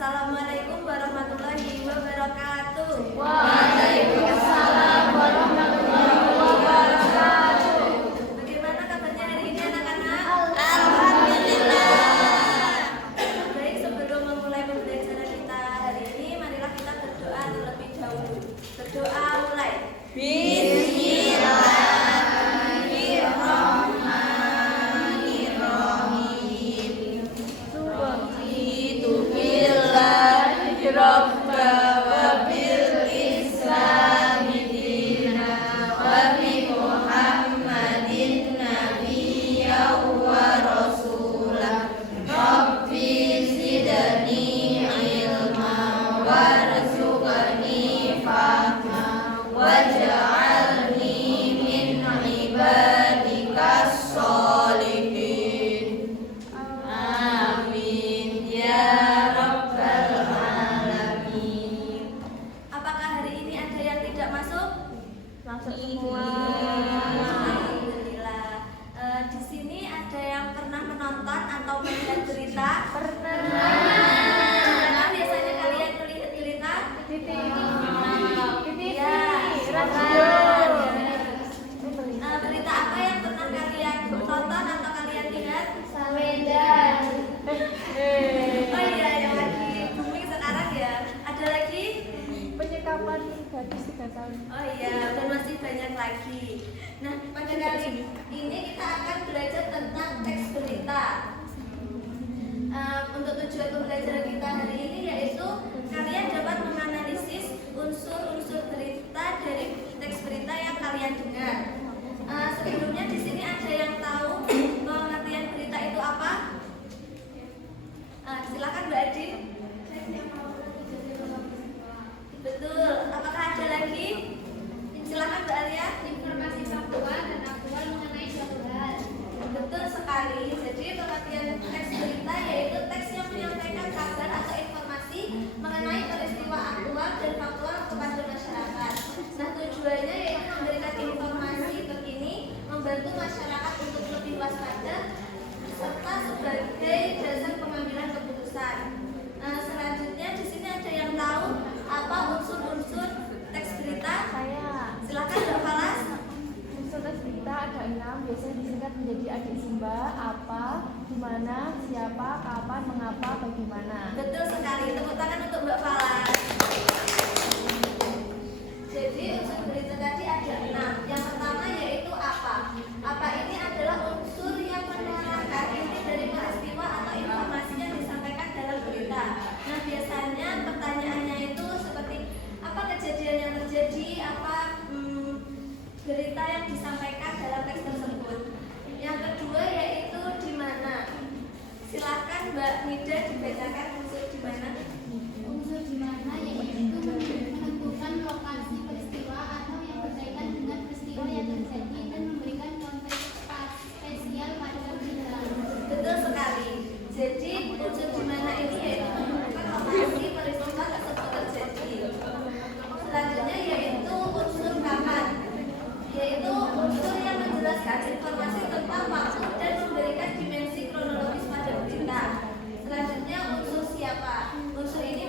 Assalamualaikum warahmatullahi wabarakatuh. Waalaikumsalam warahmatullahi wabarakatuh. Bagaimana kabarnya hari ini anak-anak? Alhamdulillah. Baik, sebelum memulai pembelajaran kita hari ini, marilah kita berdoa terlebih dahulu. Berdoa mulai. Bismillahirrahmanirrahim. Raditu billahi rabba wa bil islami dina wa bi Muhammadin nabiyya wa rasulah. Rabbi zidni ilma warzuqni fahma waj'alni min ibadikas sholihin. Amin ya rabbal alamin. Apakah hari ini ada yang tidak masuk? Masuk semua. Alhamdulillah. Di sini ada yang pernah menonton atau melihat berita? Nah, biasanya kalian melihat berita? Di TV, Ya, radio. berita apa yang pernah kalian tonton atau kalian lihat? Sawedan. Oh iya, yang lagi booming sekarang ya. Ada lagi? Penyekapan gadis 3 tahun. Oh iya, dan masih banyak lagi. Nah, pada kali ini kita akan belajar tentang teks berita. Untuk tujuan pembelajaran kita hari ini yaitu kalian dapat menganalisis unsur-unsur berita dari teks berita yang kalian dengar. Sebelumnya di sini ada yang tahu pengertian berita itu apa? Silakan Mbak Adin. Betul. Apakah ada lagi? Silakan Mbak Alia. Informasi faktual dan aktual mengenai suatu hal. Betul sekali. Jadi pengertian teks berita yaitu teks yang menyampaikan kabar atau informasi mengenai peristiwa aktual dan faktual kepada masyarakat. Nah, tujuannya yaitu memberikan informasi terkini, membantu masyarakat untuk lebih waspada, serta sebagai dasar pengambilan keputusan. Selanjutnya di sini ada yang tahu apa unsur-unsur teks berita? Silakan Mbak Falas. Unsur teks berita ada 6, biasanya disingkat menjadi adik Sumba, apa, di mana, siapa, kapan, mengapa, bagaimana. Betul sekali. Tepuk tangan untuk Mbak Falas. Jadi unsur berita tadi ada 6. Yang pertama yaitu apa? Apa ini adalah unsur yang menerangkan inti dari peristiwa atau informasi yang disampaikan dalam berita. Nah, biasanya pertanyaannya itu seperti apa kejadian yang terjadi, apa berita yang disampaikan dalam teks tersebut. Yang kedua yaitu di mana. Silakan Mbak Nida dibacakan unsur di mana. Unsur di mana yaitu menentukan lokasi peristiwa atau yang berkaitan dengan peristiwa yang terjadi dan memberikan konteks spesial pada berita. Betul sekali. Jadi unsur di mana ini yaitu menentukan lokasi peristiwa tersebut terjadi. Selanjutnya yaitu unsur kapan, yaitu unsur yang menjelaskan informasi tentang waktu dan memberikan dimensi kronologis pada berita. Selanjutnya unsur siapa. Unsur ini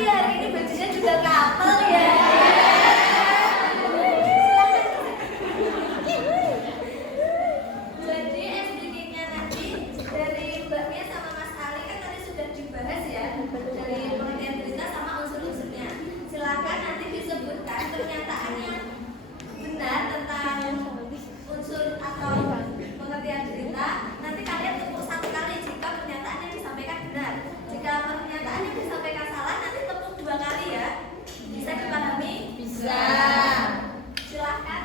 sekali hari ini bajunya juga couple ya. Jadi SDG-nya nanti dari Mbak Mia sama Mas Ali kan tadi sudah dibahas ya, dari pengertian berita sama unsur-unsurnya. Silakan nanti disebutkan pernyataan yang benar tentang unsur atau pengertian berita. Nanti kalian tepuk 1 kali jika pernyataan yang disampaikan benar. Jika pernyataan yang disampaikan salah, nanti tepuk 2 kali ya. Bisa dipahami? Bisa. Silakan.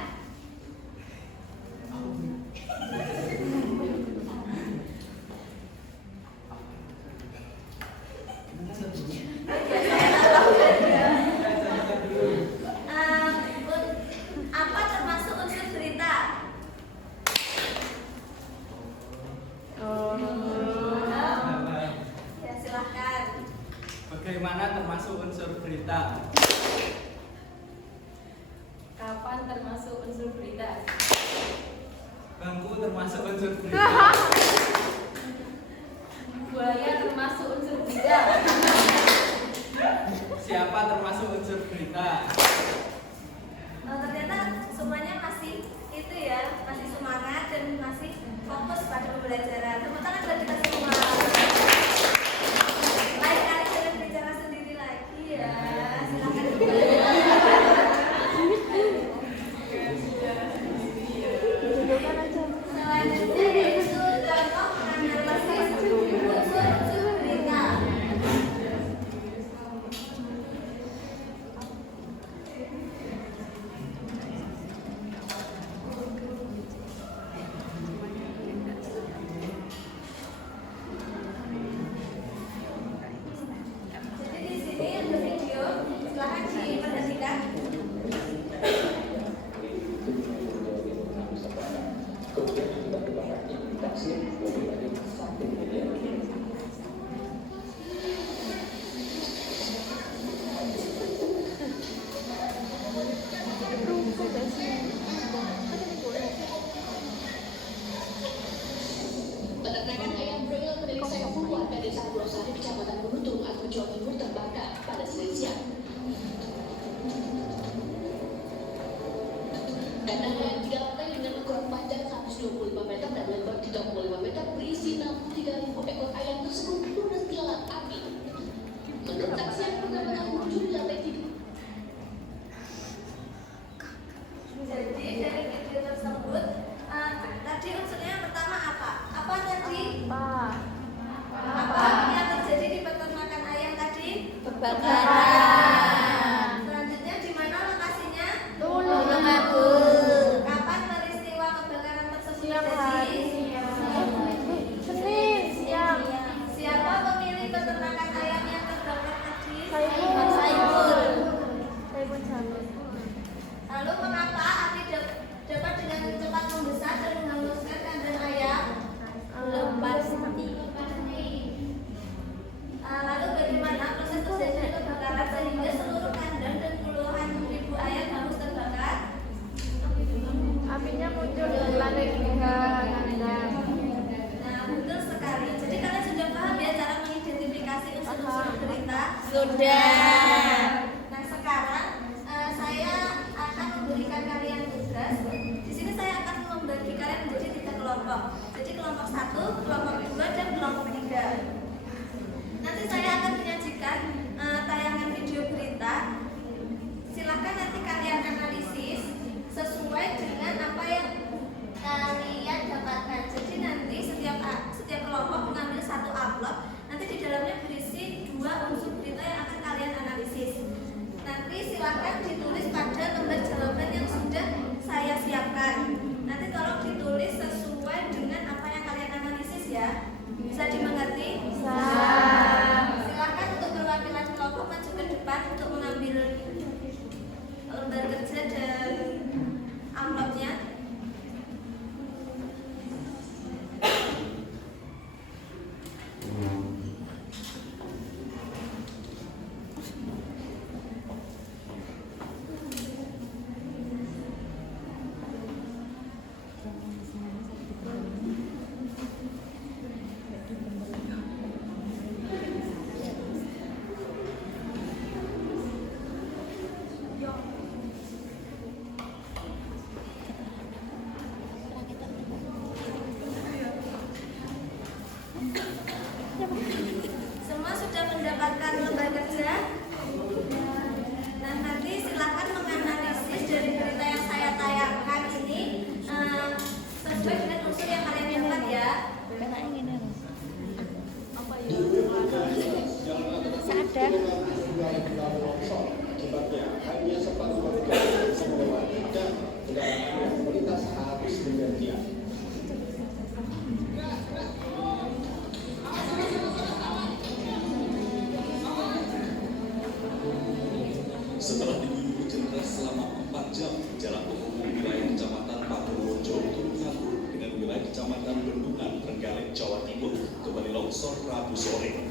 Apa termasuk unsur berita? Ya silahkan. Bagaimana termasuk unsur berita? Kapan termasuk unsur berita? Bangku termasuk unsur berita. Buaya termasuk unsur berita. Siapa termasuk unsur berita? Ternyata semuanya masih itu ya, masih semangat dan masih fokus pada pembelajaran. Tepuk tangan buat kita semua. Lain kali jangan bicara sendiri lagi ya. Silakan selanjutnya yaitu contoh menganalisis unsur-unsur berita. Jadi di sini ada video, silahkan diperhatikan. Peternakan ayam broiler milik Saiful warga Desa Purwosari, Kecamatan Gunung atau Jawa Timur terbakar pada Senin siang. Kandang ayam 3 lantai dengan ukuran panjang 125 meter dan lebar 35 meter berisi 63.000 ekor ayam tersebut ludes dilalap api. Menurut saksi yang pengamatan muncul di lantai 3. Jadi dari video tersebut tadi unsurnya yang pertama apa? Apa tadi? Apa yang terjadi di peternakan ayam tadi? Kebakaran. Selanjutnya di mana lokasinya? Tulungagung. Kapan peristiwa kebakaran tersebut terjadi? Senin siang. Siapa pemilik peternakan ayam yang terbakar tadi? Saiful. Saiful. Lalu mengapa api dapat dengan cepat membesar dan menghanguskan kandang ayam? Belum pasti. Lalu bagaimana proses terjadinya kebakaran sehingga seluruh kandang dan puluhan ribu ayam hangus terbakar? Apinya muncul dari lantai 3 kandang. Nah, betul sekali. Jadi kalian sudah paham ya cara mengidentifikasi unsur-unsur berita? Sudah. Nah, sekarang saya akan memberikan kalian tugas. Di sini saya akan membagi kalian menjadi 3 kelompok. Jadi kelompok 1, kelompok 2, dan kelompok 3. Nanti saya akan menyajikan tayangan video berita. Silahkan nanti kalian analisis sesuai dengan apa yang kalian dapatkan. Jadi nanti setiap kelompok mengambil 1 amplop. Nanti di dalamnya berisi 2 unsur berita yang akan kalian analisis. Nanti silahkan ditulis pada lembar jawaban yang sudah saya siapkan. Nanti tolong ditulis sesuai dengan apa yang kalian analisis ya. Bisa dimengerti? Bisa. Silahkan untuk perwakilan Setelah diguyur hujan deras selama 4 jam, jalan penghubung wilayah Kecamatan Purworejo Tulungagung dengan wilayah Kecamatan Bendungan, Trenggalek, Jawa Timur kembali longsor Rabu sore.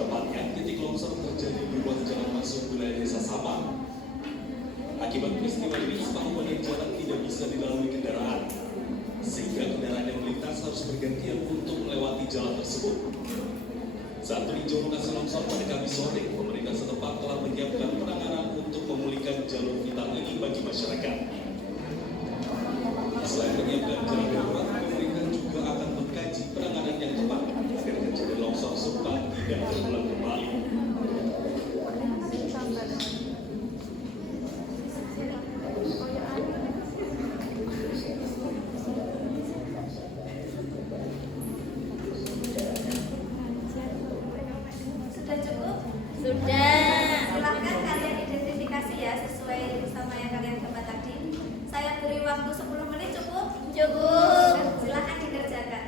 Tepatnya titik longsor terjadi di ruas jalan masuk wilayah Desa Sabang. Akibat peristiwa ini, separuh badan jalan tidak bisa dilalui kendaraan, sehingga kendaraan yang melintas harus bergantian untuk melewati jalan tersebut. Saat meninjau lokasi longsor pada Kamis sore, pemerintah setempat telah menyiapkan penanganan untuk memulihkan jalur vital ini bagi masyarakat. Selain menyiapkan jalan darurat, pemerintah juga akan mengkaji penanganan yang tepat agar kejadian longsor serupa tidak terulang kembali. Sudah cukup? Sudah. Silahkan kalian identifikasi ya sesuai sama yang kalian dapat tadi. Saya beri waktu 10 menit cukup? Cukup. Silahkan dikerjakan.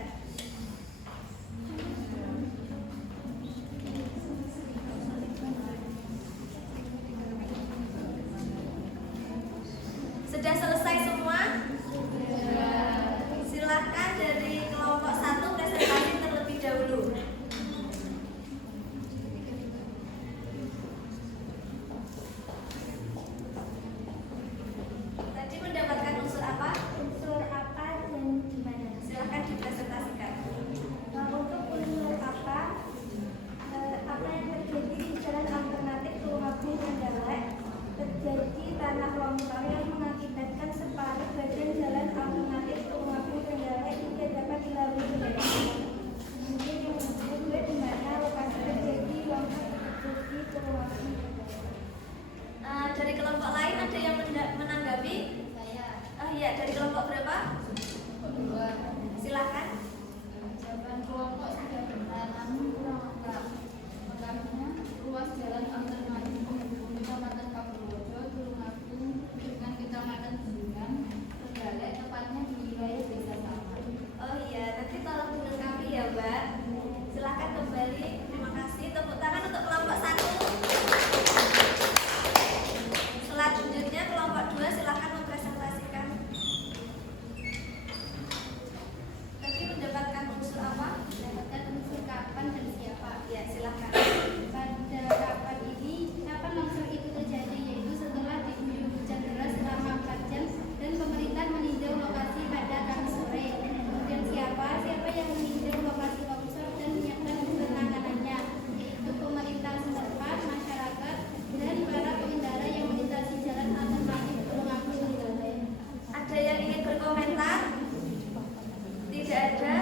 Sudah selesai semua? Silahkan dari kelompok 1 presentasi terlebih dahulu. Tadi mendapatkan unsur apa? Unsur apa dan di mana? Silahkan dipresentasikan. Nah, untuk unsur apa yang terjadi di jalan alternatif Tulungagung Trenggalek, terjadi tanah longsor yang mengakibatkan separuh badan jalan alternatif Tulungagung Trenggalek tidak dapat dilalui kendaraan. Kemudian yang kedua, di mana lokasi terjadi longsor terjadi Tulungagung Trenggalek. Dari kelompok lain ada yang menanggapi? Iya, dari kelompok berapa? Silahkan. Jawaban kelompok sudah benar, namun kurang lengkap. Lengkapnya, ruas jalan alternatif menghubung Kecamatan Purworejo Tulungagung dengan Kecamatan Bendungan, Trenggalek, tepatnya di wilayah Desa Sabang. Oh iya, nanti tolong dilengkapi ya, Mbak. Silahkan kembali. Terima kasih. Tepuk tangan untuk kelompok 1. Selanjutnya kelompok 2 silahkan mempresentasikan. Tadi mendapatkan unsur apa? Mendapatkan unsur kapan dan siapa. Ya, silahkan. Pada kapan ini, kapan longsor itu terjadi, yaitu setelah diguyur hujan deras selama 4 jam dan pemerintah meninjau lokasi pada Kamis sore. Kemudian siapa yang meninjau lokasi longsor dan menyiapkan penanganannya, yaitu pemerintah setempat, masyarakat, dan para pengendara yang melintasi jalan alternatif Tulungagung Trenggalek. Ada yang ingin berkomentar? Tidak ada?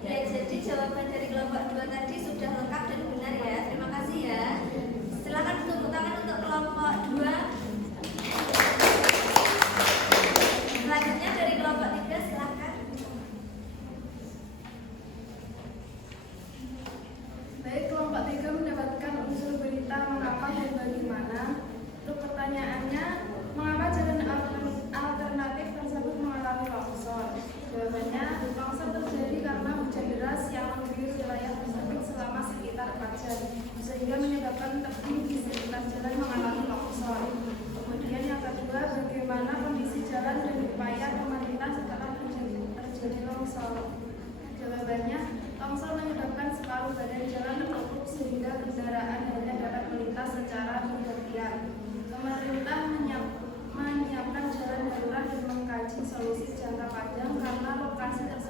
Ya, jadi jawaban dari kelompok 2 tadi sudah lengkap dan benar ya. Terima kasih ya. Silakan tepuk tangan untuk kelompok 2. Selanjutnya dari kelompok 3 silakan. Baik, kelompok 3 mendapatkan unsur berita mengapa dan bagaimana. Untuk pertanyaannya, mengapa jalan alternatif tersebut mengalami longsor? Jawabannya, longsor terjadi karena hujan deras yang mengguyur wilayah tersebut selama sekitar 4 jam, sehingga menyebabkan tebing di sekitar jalan mengalami longsor. Kemudian yang kedua, bagaimana kondisi jalan dan upaya pemerintah setelah terjadi longsor? Jawabannya, longsor menyebabkan separuh badan jalan tertutup sehingga kendaraan hanya dapat melintas secara bergantian. Pemerintah menyiapkan jalan darurat dan mengkaji solusi jangka panjang karena lokasi tersebut